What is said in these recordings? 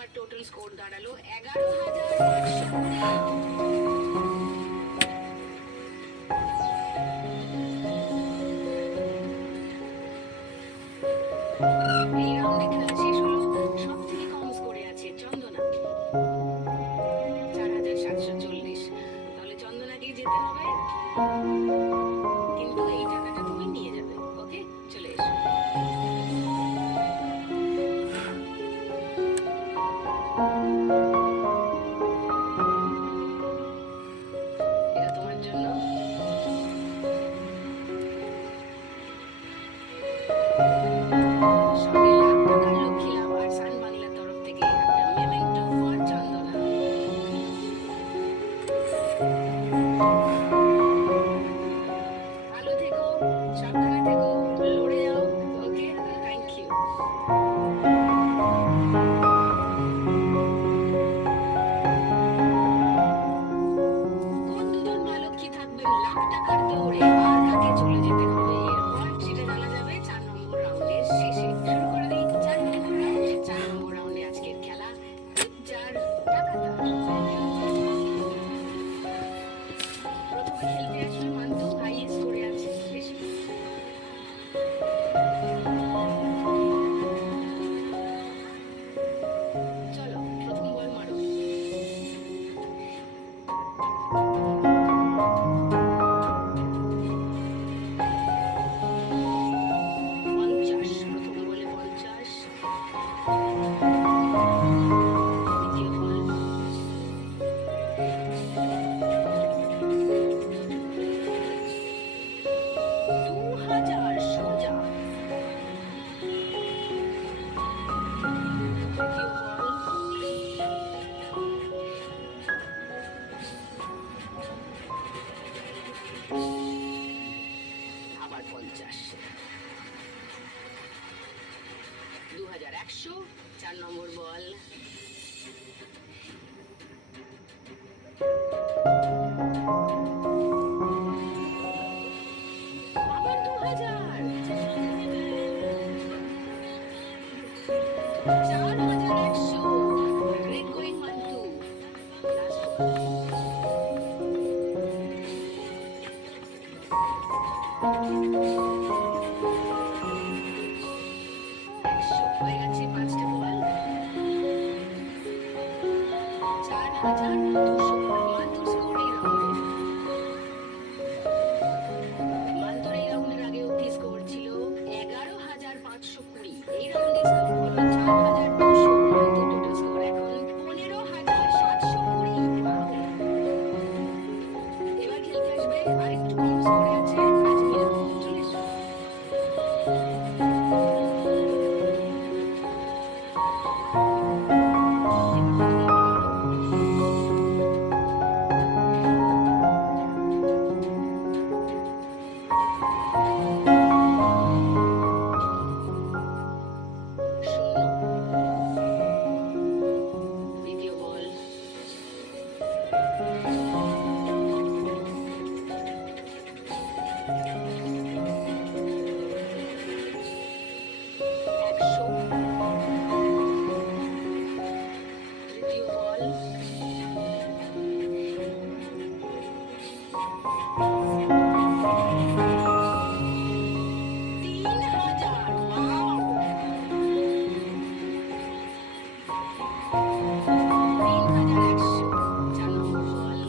তোমার total score দাঁড়ালো 11,520। এই রাউন্ডে খেলা শেষ হলো। সব থেকে কম স্কোরে আছে চন্দনা, 4,740। তাহলে চন্দনাকেই যেতে হবে, কিন্তু এই টাকাটা তুমি নিয়ে যাবে। ওকে, চলে এসো। এটা তোমার জন্য। সঙ্গে লাখ টাকার লক্ষ্মী লাভ আর সান বাংলার তরফ থেকে একটা মেমেন্টো ফর চন্দনা। ভালো থেকো, সাবধানে থেকো, লড়ে যাও। ওকে, থ্যাংক ইউ। কোন দুজন মা লক্ষ্মী থাকবেন লাখ টাকার দৌড়ে আর কাকে চলে যেতে হবে এরপর, সেটা জানা যাবে 4 নম্বর রাউন্ডের শেষে। শুরু করে দিই 4 নম্বর রাউন্ড। 4 নম্বর রাউন্ডে আজকের খেলা যার টাকাটা। প্রথমে খেলতে আসবে মান্তু, হাইয়েস্ট করে আছে। এসো। চলো, প্রথম বল মারো। 50, প্রথম বলে 50। দ্বিতীয় বল 2,000 সোজা। তৃতীয় বল 50। 2,100। 4 নম্বর বল 2,000। 4,100। গ্রেট গোয়িং মান্তু। লাস্ট বল 100। হয়ে গেছে 5টা বল। 4,200। মান্তুর স্কোর এই রাউন্ডে। মান্তুর এই রাউন্ডের আগে অব্দি স্কোর ছিল 11,520। এই রাউন্ডে স্কোর হলো 4,200। মান্তুর টোটাল স্কোর এখন 15,720। এবার খেলতে আসবে আরেকটু কম স্কোরে আছে আজমিরা। চলে এসো। এবার প্রথম বল মারো। 0। দ্বিতীয় বল 100। তৃতীয় বল 3,000। ওয়াও, 3,100। 4 নম্বর বল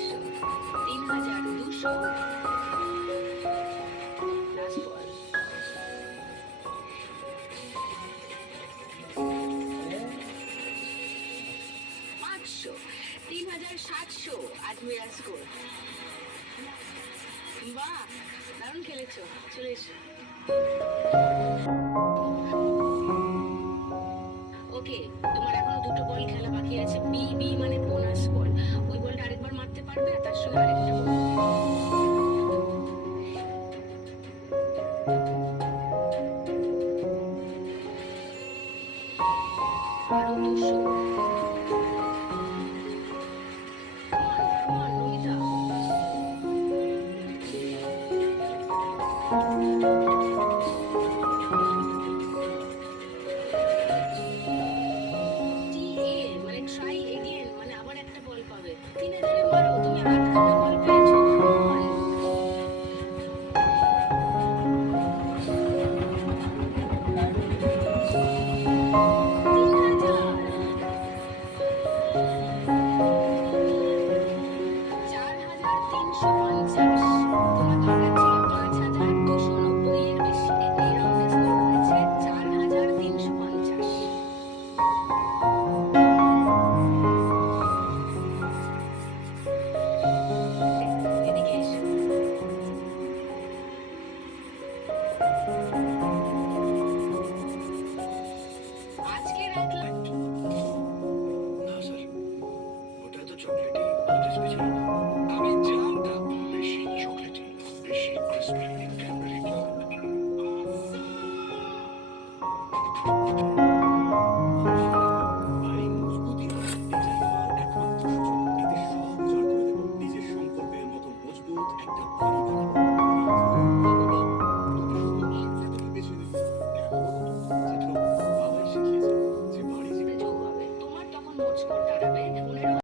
100। 3,200। লাস্ট বল 500। 3,700 আজমিরা স্কোর। বাহ, দারুণ খেলেছো। চলে এসো। ওকে, তোমার এখনো 2টো বল খেলা বাকি আছে। বি মানে বোনাস বল। ওই বলটা আরেকবার মারতে পারবে আর তার সঙ্গে আরেকটা বল। আরো 200। Come on, Namita. মানে ট্রাই এগেন, মানে আবার একটা বল পাবে। 3000-এ মারো, তুমি 8খানা বল পেয়েছো, কাম অন। 3000। 4350। তোমার দরকার ছিল 5290 এর বেশি। এই রাউন্ডে স্কোর হয়েছে 4350। এদিকে এসো। আজকের 1 লাখ। না স্যার, ওটা তো চকলেটই ক্রিসপি ছিল না। আমি জানতাম বেশি চকলেটই বেশি ক্রিসপি ক্যাডবেরি।